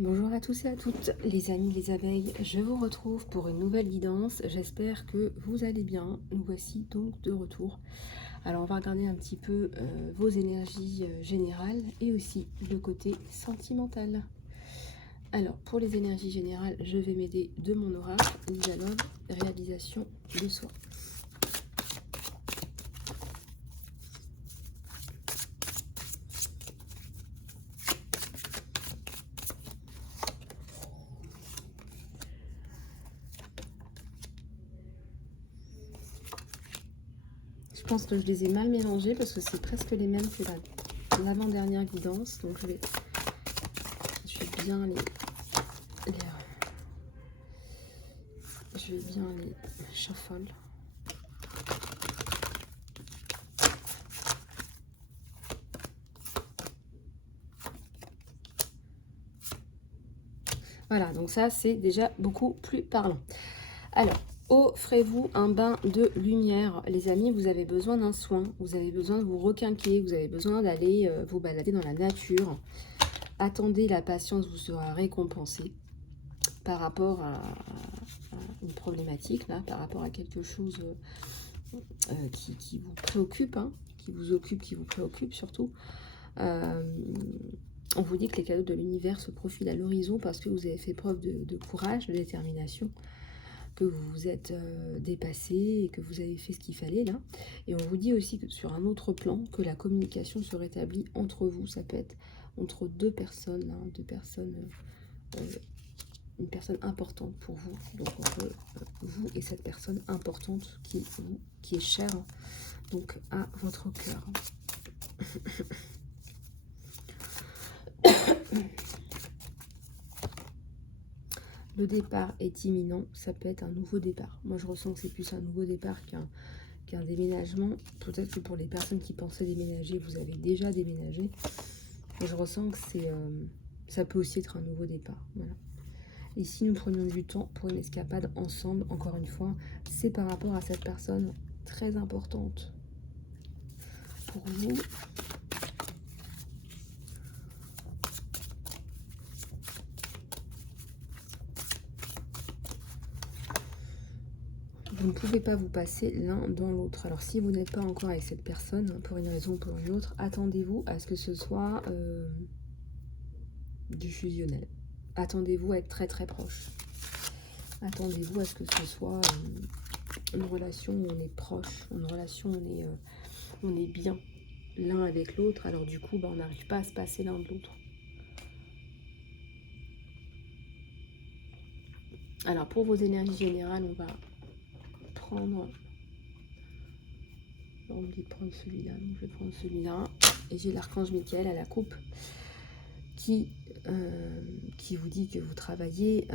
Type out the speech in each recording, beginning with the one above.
Bonjour à tous et à toutes, les amis, les abeilles, je vous retrouve pour une nouvelle guidance. J'espère que vous allez bien. Nous voici donc de retour. Alors on va regarder un petit peu vos énergies générales et aussi le côté sentimental. Alors pour les énergies générales, je vais m'aider de mon oracle, Lisa Love, réalisation de soi. Je pense que je les ai mal mélangés parce que c'est presque les mêmes que l'avant-dernière guidance. Donc je vais bien je vais bien les shuffle. Voilà, donc ça c'est déjà beaucoup plus parlant. Alors, offrez-vous un bain de lumière. Les amis, vous avez besoin d'un soin, vous avez besoin de vous requinquer, vous avez besoin d'aller vous balader dans la nature. Attendez, la patience vous sera récompensée par rapport à une problématique, là, par rapport à quelque chose qui vous préoccupe, hein, qui vous occupe, qui vous préoccupe surtout. On vous dit que les cadeaux de l'univers se profilent à l'horizon parce que vous avez fait preuve de courage, de détermination, que vous vous êtes dépassé et que vous avez fait ce qu'il fallait là. Et on vous dit aussi que sur un autre plan, que la communication se rétablit entre vous. Ça peut être entre deux personnes, hein, une personne importante pour vous. Donc entre vous et cette personne importante qui est chère donc à votre cœur. Le départ est imminent, ça peut être un nouveau départ. Moi je ressens que c'est plus un nouveau départ qu'un déménagement. Peut-être que pour les personnes qui pensaient déménager, vous avez déjà déménagé. Et je ressens que ça peut aussi être un nouveau départ. Voilà. Et si nous prenions du temps pour une escapade ensemble, encore une fois, c'est par rapport à cette personne très importante pour vous. Vous ne pouvez pas vous passer l'un dans l'autre. Alors si vous n'êtes pas encore avec cette personne, pour une raison ou pour une autre, attendez-vous à ce que ce soit du fusionnel. Attendez-vous à être très très proche. Attendez-vous à ce que ce soit une relation où on est proche, une relation où on est bien l'un avec l'autre. Alors du coup, on n'arrive pas à se passer l'un de l'autre. Alors pour vos énergies générales, on va prendre... On me dit de prendre celui-là, donc je vais prendre celui-là. Et j'ai l'archange Michael à la coupe qui vous dit que vous travaillez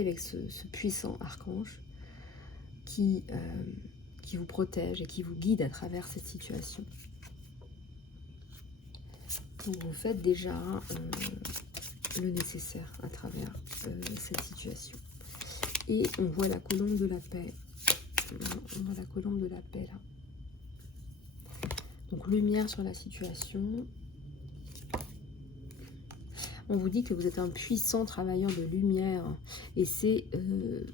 avec ce puissant archange qui vous protège et qui vous guide à travers cette situation. Donc vous faites déjà le nécessaire à travers cette situation. Et on voit la colombe de la paix. On voit la colombe de la paix là. Donc lumière sur la situation. On vous dit que vous êtes un puissant travailleur de lumière. Et c'est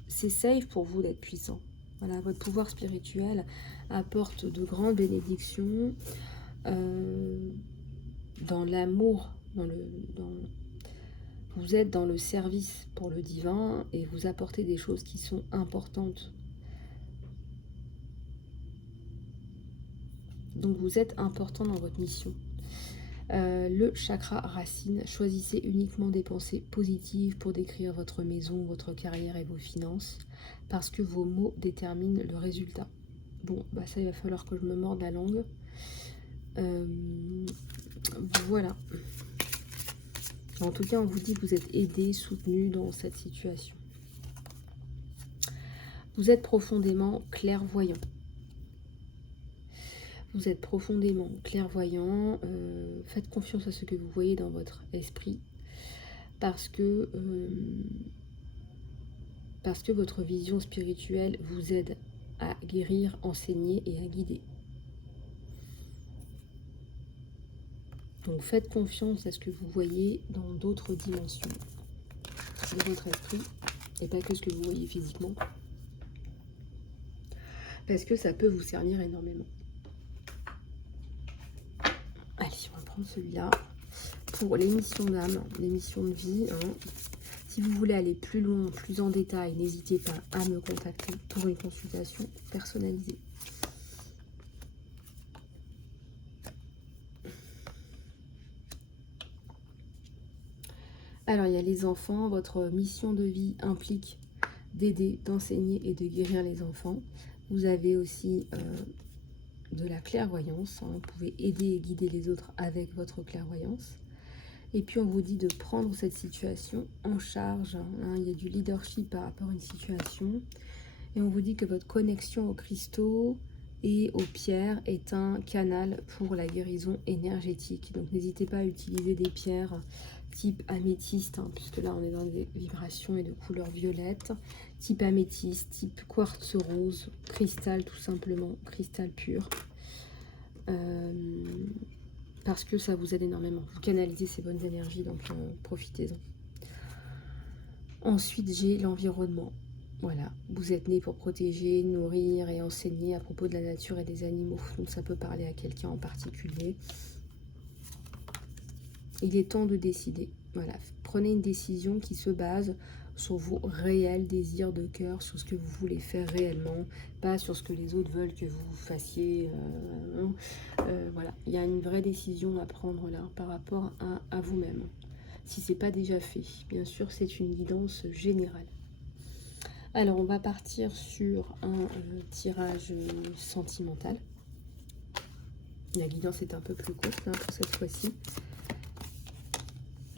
safe pour vous d'être puissant. Voilà, votre pouvoir spirituel apporte de grandes bénédictions dans l'amour, vous êtes dans le service pour le divin et vous apportez des choses qui sont importantes. Donc vous êtes important dans votre mission. Le chakra racine, choisissez uniquement des pensées positives pour décrire votre maison, votre carrière et vos finances, parce que vos mots déterminent le résultat. Bon, ça, il va falloir que je me morde la langue. Voilà. En tout cas, on vous dit que vous êtes aidé, soutenu dans cette situation. Vous êtes profondément clairvoyant. Vous êtes profondément clairvoyant. Faites confiance à ce que vous voyez dans votre esprit. Parce que votre vision spirituelle vous aide à guérir, enseigner et à guider. Donc faites confiance à ce que vous voyez dans d'autres dimensions de votre esprit et pas que ce que vous voyez physiquement. Parce que ça peut vous servir énormément. Allez, on va prendre celui-là. Pour l'émission d'âme, l'émission de vie, hein. Si vous voulez aller plus loin, plus en détail, n'hésitez pas à me contacter pour une consultation personnalisée. Alors, il y a les enfants. Votre mission de vie implique d'aider, d'enseigner et de guérir les enfants. Vous avez aussi de la clairvoyance. Hein. Vous pouvez aider et guider les autres avec votre clairvoyance. Et puis, on vous dit de prendre cette situation en charge. Hein. Il y a du leadership par rapport à une situation. Et on vous dit que votre connexion aux cristaux et aux pierres est un canal pour la guérison énergétique. Donc, n'hésitez pas à utiliser des pierres type améthyste, hein, puisque là on est dans des vibrations et de couleur violette, type améthyste, type quartz rose, cristal tout simplement, cristal pur, parce que ça vous aide énormément, vous canalisez ces bonnes énergies, donc profitez-en. Ensuite j'ai l'environnement, voilà, vous êtes né pour protéger, nourrir et enseigner à propos de la nature et des animaux, donc ça peut parler à quelqu'un en particulier. Il est temps de décider. Voilà, prenez une décision qui se base sur vos réels désirs de cœur, sur ce que vous voulez faire réellement, pas sur ce que les autres veulent que vous fassiez. Voilà, il y a une vraie décision à prendre là par rapport à vous-même. Si ce n'est pas déjà fait, bien sûr, c'est une guidance générale. Alors, on va partir sur un tirage sentimental. La guidance est un peu plus courte hein, pour cette fois-ci.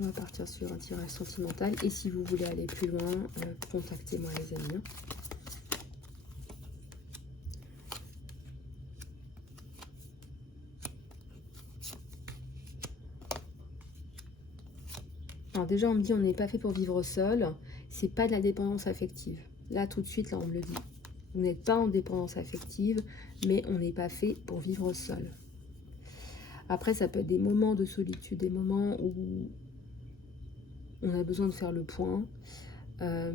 On va partir sur un tirage sentimental. Et si vous voulez aller plus loin, contactez-moi les amis. Alors déjà, on me dit on n'est pas fait pour vivre seul. C'est pas de la dépendance affective. Là, tout de suite, là, on me le dit. Vous n'êtes pas en dépendance affective, mais on n'est pas fait pour vivre seul. Après, ça peut être des moments de solitude, des moments où on a besoin de faire le point, des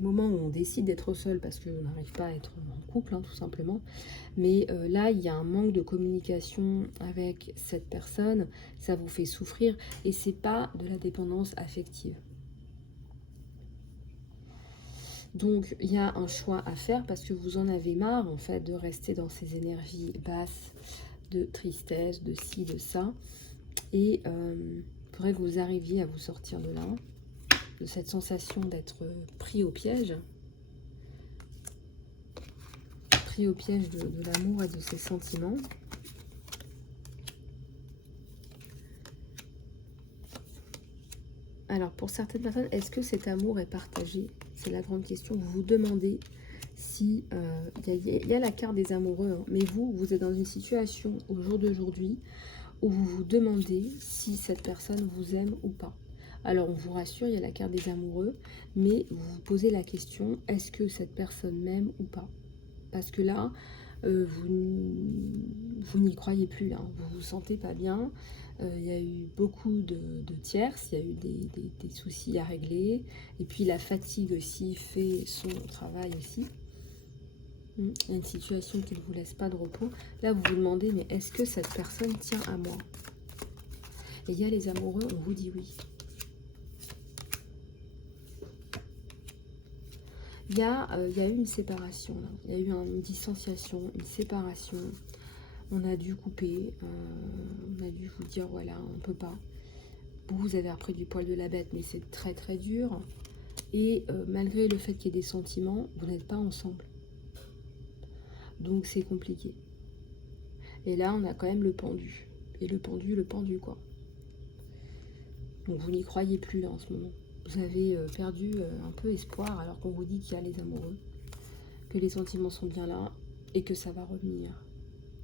moments où on décide d'être seul parce qu'on n'arrive pas à être en couple, hein, tout simplement. Mais là, il y a un manque de communication avec cette personne, ça vous fait souffrir et c'est pas de la dépendance affective. Donc, il y a un choix à faire parce que vous en avez marre, en fait, de rester dans ces énergies basses, de tristesse, de ci, de ça. Et il faudrait que vous arriviez à vous sortir de là, de cette sensation d'être pris au piège. Pris au piège de l'amour et de ses sentiments. Alors, pour certaines personnes, est-ce que cet amour est partagé? C'est la grande question. Vous vous demandez si... il y a la carte des amoureux, hein, mais vous êtes dans une situation au jour d'aujourd'hui où vous vous demandez si cette personne vous aime ou pas. Alors, on vous rassure, il y a la carte des amoureux, mais vous vous posez la question, est-ce que cette personne m'aime ou pas? Parce que là, vous n'y croyez plus, là, vous vous sentez pas bien. Il y a eu beaucoup de tierces, il y a eu des soucis à régler. Et puis la fatigue aussi fait son travail aussi. Il y a une situation qui ne vous laisse pas de repos. Là, vous vous demandez, mais est-ce que cette personne tient à moi? Et il y a les amoureux, on vous dit oui. Il y a eu une séparation, là. Il y a eu une distanciation, une séparation. On a dû couper, on a dû vous dire, voilà, on ne peut pas. Vous avez repris du poil de la bête, mais c'est très très dur. Et malgré le fait qu'il y ait des sentiments, vous n'êtes pas ensemble. Donc c'est compliqué. Et là, on a quand même le pendu. Et le pendu quoi. Donc vous n'y croyez plus là en ce moment. Vous avez perdu un peu espoir alors qu'on vous dit qu'il y a les amoureux, que les sentiments sont bien là et que ça va revenir.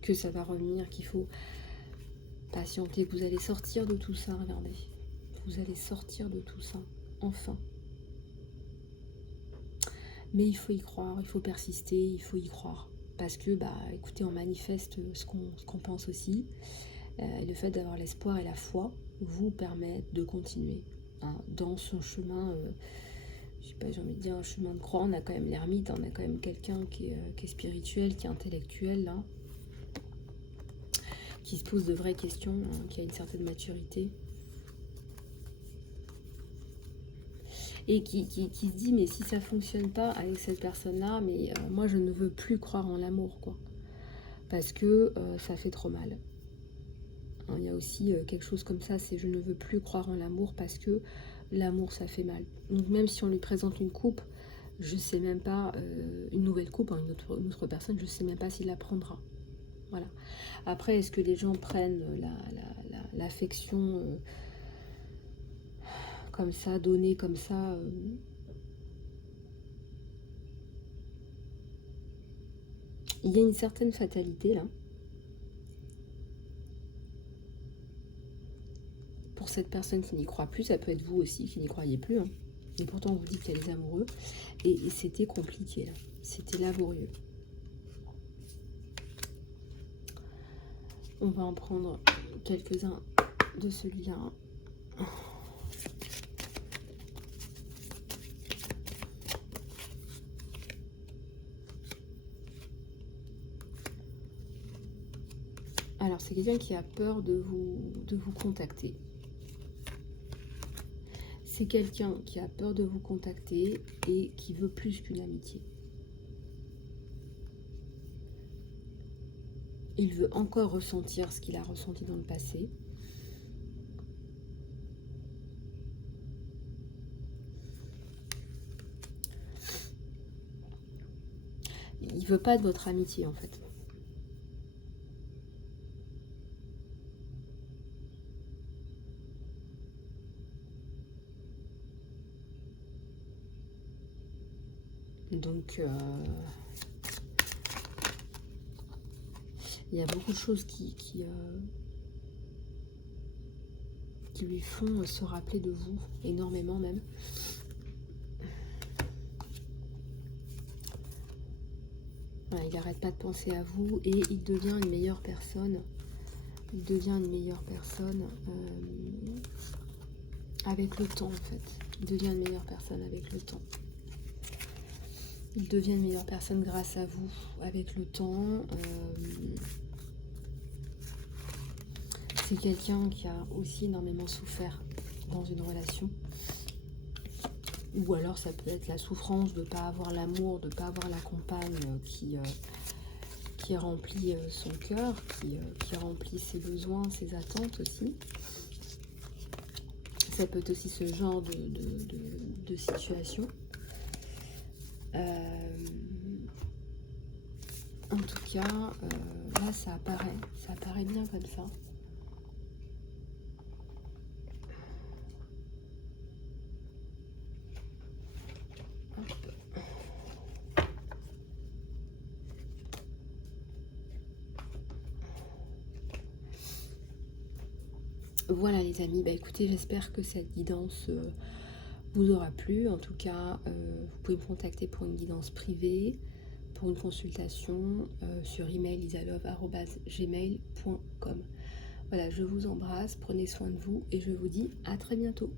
Que ça va revenir, qu'il faut patienter, que vous allez sortir de tout ça, regardez. Vous allez sortir de tout ça, enfin. Mais il faut y croire, il faut persister, il faut y croire. Parce que, bah, écoutez, on manifeste ce qu'on pense aussi. Et le fait d'avoir l'espoir et la foi vous permettent de continuer hein, dans son chemin, je sais pas, j'ai envie de dire un chemin de croix. On a quand même l'ermite, on a quand même quelqu'un qui est spirituel, qui est intellectuel là, qui se pose de vraies questions, hein, qui a une certaine maturité. Et qui se dit, mais si ça fonctionne pas avec cette personne-là, mais moi je ne veux plus croire en l'amour, quoi. Parce que ça fait trop mal. Hein, il y a aussi quelque chose comme ça, c'est je ne veux plus croire en l'amour parce que l'amour ça fait mal. Donc même si on lui présente une coupe, je sais même pas, une nouvelle coupe, hein, une autre personne, je sais même pas s'il la prendra. Voilà. Après, est-ce que les gens prennent l'affection comme ça, donnée comme ça il y a une certaine fatalité là. Pour cette personne qui n'y croit plus, ça peut être vous aussi qui n'y croyez plus. Hein. Et pourtant, on vous dit qu'il y a les amoureux. Et c'était compliqué là. C'était laborieux. On va en prendre quelques-uns de celui-là. Alors, c'est quelqu'un qui a peur de vous contacter. C'est quelqu'un qui a peur de vous contacter et qui veut plus qu'une amitié. Il veut encore ressentir ce qu'il a ressenti dans le passé. Il veut pas de votre amitié en fait. Donc, il y a beaucoup de choses qui lui font se rappeler de vous, énormément même. Voilà, il n'arrête pas de penser à vous et il devient une meilleure personne. Il devient une meilleure personne avec le temps en fait. Il devient une meilleure personne avec le temps. Il devient une meilleure personne grâce à vous, avec le temps. C'est quelqu'un qui a aussi énormément souffert dans une relation. Ou alors ça peut être la souffrance de ne pas avoir l'amour, de ne pas avoir la compagne qui remplit son cœur, qui remplit ses besoins, ses attentes aussi. Ça peut être aussi ce genre de situation. En tout cas, là ça apparaît bien comme ça. Voilà les amis, bah écoutez, j'espère que cette guidance vous aura plu. En tout cas, vous pouvez me contacter pour une guidance privée, pour une consultation sur email isalove@gmail.com. Voilà, je vous embrasse, prenez soin de vous et je vous dis à très bientôt.